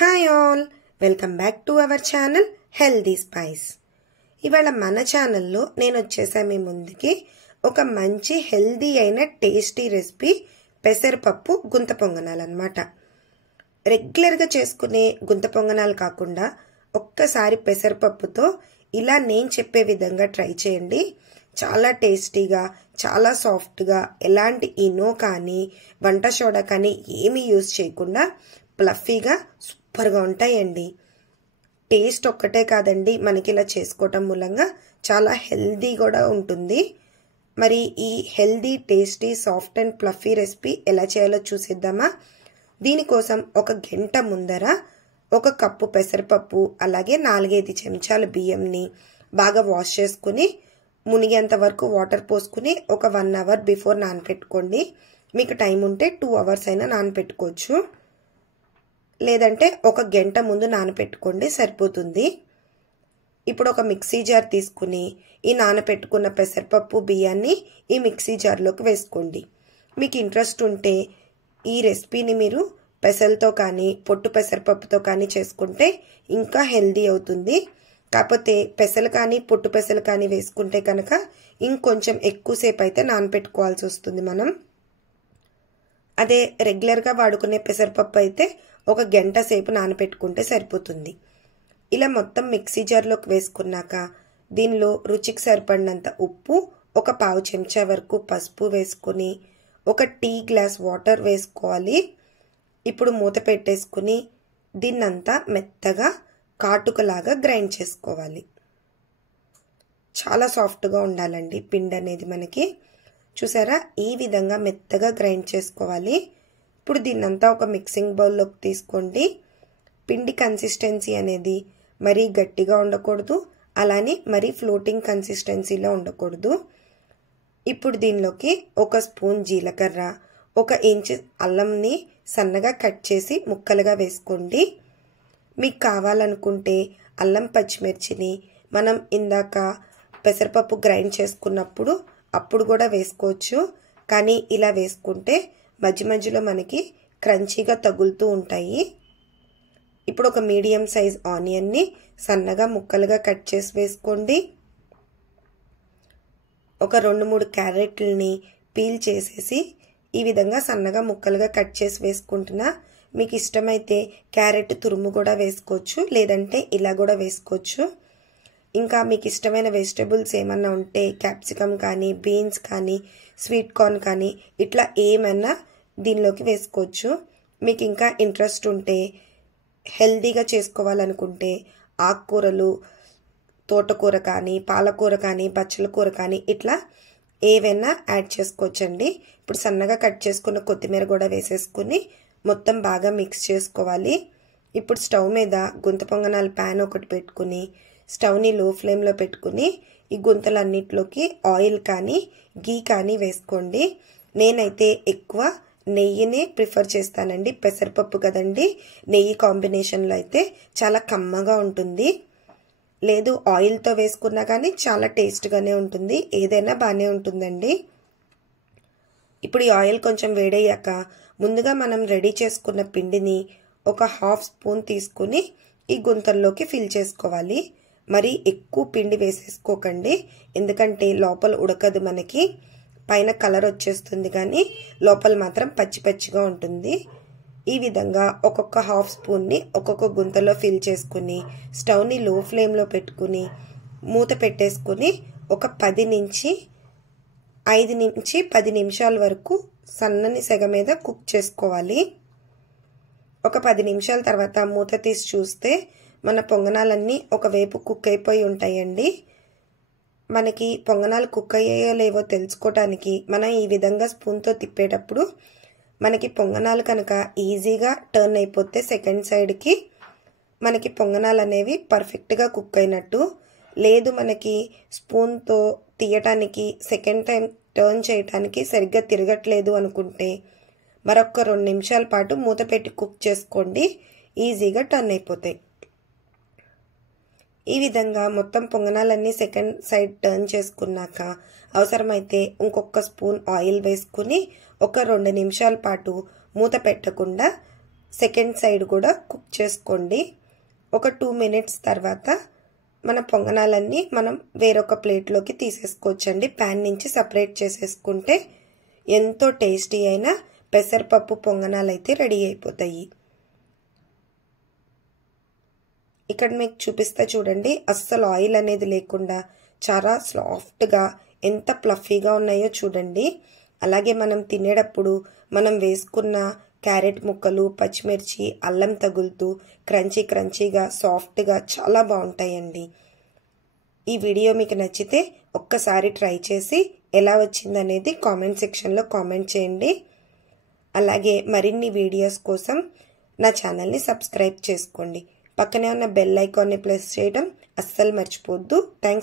Hi all, welcome back to our channel healthy spice. ఇవాళ మన ఛానల్లో నేను వచ్చేసా మీ ముందుకి ఒక మంచి హెల్దీ అయిన టేస్టీ రెసిపీ పెసరపప్పు గుంత పొంగనాలు అన్నమాట. రెగ్యులర్గా చేసుకునే గుంత పొంగనాలు కాకుండా ఒక్కసారి పెసరపప్పుతో ఇలా నేను చెప్పే విధంగా ట్రై చేయండి. చాలా టేస్టీగా, చాలా సాఫ్ట్గా, ఎలాంటి ఇనో కానీ వంట సోడా కానీ ఏమీ యూజ్ చేయకుండా ప్లఫీగా సూపర్గా ఉంటాయండి. టేస్ట్ ఒక్కటే కాదండి, మనకి ఇలా చేసుకోవటం మూలంగా చాలా హెల్దీ కూడా ఉంటుంది. మరి ఈ healthy, tasty, soft and fluffy recipe ఎలా చేయాలో చూసేద్దామా? దీనికోసం ఒక గంట ముందర ఒక కప్పు పెసరపప్పు, అలాగే 4-5 చెంచాల బియ్యంని బాగా వాష్ చేసుకుని మునిగేంత వరకు వాటర్ పోసుకుని ఒక 1 అవర్ బిఫోర్ నానపెట్టుకోండి. మీకు టైం ఉంటే 2 అవర్స్ అయినా నానపెట్టుకోవచ్చు, లేదంటే ఒక గంట ముందు నానపెట్టుకోండి, సరిపోతుంది. ఇప్పుడు ఒక మిక్సీ జార్ తీసుకుని ఈ నానపెట్టుకున్న పెసరపప్పు బియ్యాన్ని ఈ మిక్సీ జార్లోకి వేసుకోండి. మీకు ఇంట్రెస్ట్ ఉంటే ఈ రెసిపీని మీరు పెసలతో కానీ పొట్టు పెసరపప్పుతో కానీ చేసుకుంటే ఇంకా హెల్దీ అవుతుంది. కాకపోతే పెసలు కానీ పొట్టు పెసలు కానీ వేసుకుంటే కనుక ఇంకొంచెం ఎక్కువసేపు అయితే నానపెట్టుకోవాల్సి వస్తుంది మనం. అదే రెగ్యులర్గా వాడుకునే పెసరపప్పు అయితే ఒక గంట సేపు నానపెట్టుకుంటే సరిపోతుంది. ఇలా మొత్తం మిక్సీ జార్లోకి వేసుకున్నాక దీనిలో రుచికి సరిపడినంత ఉప్పు, ఒక 1/2 చెంచా వరకు పసుపు వేసుకుని ఒక టీ గ్లాస్ వాటర్ వేసుకోవాలి. ఇప్పుడు మూత పెట్టేసుకుని దీన్నంతా మెత్తగా కాటుకలాగా గ్రైండ్ చేసుకోవాలి. చాలా సాఫ్ట్గా ఉండాలండి పిండి అనేది మనకి. చూసారా, ఈ విధంగా మెత్తగా గ్రైండ్ చేసుకోవాలి. ఇప్పుడు దీన్నంతా ఒక మిక్సింగ్ బౌల్లోకి తీసుకోండి. పిండి కన్సిస్టెన్సీ అనేది మరీ గట్టిగా ఉండకూడదు, అలానే మరీ ఫ్లోటింగ్ కన్సిస్టెన్సీలో ఉండకూడదు. ఇప్పుడు దీనిలోకి 1 స్పూన్ జీలకర్ర, 1 ఇంచ్ అల్లంని సన్నగా కట్ చేసి ముక్కలుగా వేసుకోండి. మీకు కావాలనుకుంటే అల్లం పచ్చిమిర్చిని మనం ఇందాక పెసరపప్పు గ్రైండ్ చేసుకున్నప్పుడు అప్పుడు కూడా వేసుకోవచ్చు, కానీ ఇలా వేసుకుంటే మధ్య మధ్యలో మనకి క్రంచీగా తగులుతూ ఉంటాయి. ఇప్పుడు ఒక మీడియం సైజ్ ఆనియన్ని సన్నగా ముక్కలుగా కట్ చేసి వేసుకోండి. ఒక 2-3 క్యారెట్లని పీల్ చేసేసి ఈ విధంగా సన్నగా ముక్కలుగా కట్ చేసి వేసుకుంటున్నా. మీకు ఇష్టమైతే క్యారెట్ తురుము కూడా వేసుకోవచ్చు, లేదంటే ఇలా కూడా వేసుకోవచ్చు. ఇంకా మీకు ఇష్టమైన వెజిటబుల్స్ ఏమన్నా ఉంటే క్యాప్సికమ్ కానీ, బీన్స్ కానీ, స్వీట్ కార్న్ కానీ ఇట్లా ఏమన్నా దీనిలోకి వేసుకోవచ్చు. మీకు ఇంకా ఇంట్రెస్ట్ ఉంటే హెల్దీగా చేసుకోవాలనుకుంటే ఆకుకూరలు, తోటకూర కానీ, పాలకూర కానీ, బచ్చల కూర కానీ ఇట్లా ఏవైనా యాడ్ చేసుకోవచ్చండి. ఇప్పుడు సన్నగా కట్ చేసుకున్న కొత్తిమీర కూడా వేసేసుకుని మొత్తం బాగా మిక్స్ చేసుకోవాలి. ఇప్పుడు స్టవ్ మీద గుంత పొంగనాల ప్యాన్ ఒకటి పెట్టుకుని స్టవ్ని లో ఫ్లేమ్లో పెట్టుకుని ఈ గుంతలన్నిటిలోకి ఆయిల్ కానీ గీ కానీ వేసుకోండి. నేనైతే ఎక్కువ నెయ్యినే ప్రిఫర్ చేస్తానండి. పెసరపప్పు కదండి, నెయ్యి కాంబినేషన్లో అయితే చాలా కమ్మగా ఉంటుంది. లేదు ఆయిల్తో వేసుకున్నా కానీ చాలా టేస్ట్గానే ఉంటుంది, ఏదైనా బాగానే ఉంటుందండి. ఇప్పుడు ఈ ఆయిల్ కొంచెం వేడయ్యాక ముందుగా మనం రెడీ చేసుకున్న పిండిని ఒక 1/2 స్పూన్ తీసుకుని ఈ గుంతల్లోకి ఫిల్ చేసుకోవాలి. మరి ఎక్కువ పిండి వేసేసుకోకండి, ఎందుకంటే లోపల ఉడకదు, మనకి పైన కలర్ వచ్చేస్తుంది కానీ లోపల మాత్రం పచ్చి పచ్చిగా ఉంటుంది. ఈ విధంగా ఒక్కొక్క 1/2 స్పూన్ని ఒక్కొక్క గుంతలో ఫిల్ చేసుకుని స్టవ్ని లో ఫ్లేమ్లో పెట్టుకుని మూత పెట్టేసుకుని ఒక 5 నుంచి 10 నిమిషాల వరకు సన్నని సెగ మీద కుక్ చేసుకోవాలి. ఒక 10 నిమిషాల తర్వాత మూత తీసి చూస్తే మన పొంగనాలన్నీ ఒకవైపు కుక్ అయిపోయి ఉంటాయండి. మనకి పొంగనాలు కుక్ అయ్యాయో లేవో తెలుసుకోవటానికి మనం ఈ విధంగా స్పూన్తో తిప్పేటప్పుడు మనకి పొంగనాలు కనుక ఈజీగా టర్న్ అయిపోతే సెకండ్ సైడ్కి మనకి పొంగనాలు అనేవి పర్ఫెక్ట్గా కుక్ అయినట్టు. లేదు మనకి స్పూన్తో తీయటానికి సెకండ్ టైం టర్న్ చేయటానికి సరిగ్గా తిరగట్లేదు అనుకుంటే మరొక 2 నిమిషాల పాటు మూత పెట్టి కుక్ చేసుకోండి, ఈజీగా టర్న్ అయిపోతాయి. ఈ విధంగా మొత్తం పొంగనాలన్నీ సెకండ్ సైడ్ టర్న్ చేసుకున్నాక అవసరమైతే ఇంకొక స్పూన్ ఆయిల్ వేసుకుని ఒక 2 నిమిషాల పాటు మూత పెట్టకుండా సెకండ్ సైడ్ కూడా కుక్ చేసుకోండి. ఒక 2 మినిట్స్ తర్వాత మన పొంగనాలన్నీ మనం వేరొక ప్లేట్లోకి తీసేసుకోవచ్చండి. ప్యాన్ నుంచి సపరేట్ చేసేసుకుంటే ఎంతో టేస్టీ అయిన పెసరపప్పు పొంగనాలు అయితే రెడీ అయిపోతాయి. ఇక్కడ మీకు చూపిస్తా చూడండి, అస్సలు ఆయిల్ అనేది లేకుండా చాలా సాఫ్ట్గా ఎంత ప్లఫీగా ఉన్నాయో చూడండి. అలాగే మనం తినేటప్పుడు మనం వేసుకున్న క్యారెట్ ముక్కలు, పచ్చిమిర్చి, అల్లం తగులుతూ క్రంచీగా సాఫ్ట్గా చాలా బాగుంటాయండి. ఈ వీడియో మీకు నచ్చితే ఒక్కసారి ట్రై చేసి ఎలా వచ్చిందనేది కామెంట్ సెక్షన్లో కామెంట్ చేయండి. అలాగే మరిన్ని వీడియోస్ కోసం నా ఛానల్ని సబ్స్క్రైబ్ చేసుకోండి. పక్కనే ఉన్న బెల్ ఐకాన్ని ప్రెస్ చేయడం అస్సలు మర్చిపోవద్దు. థ్యాంక్స్.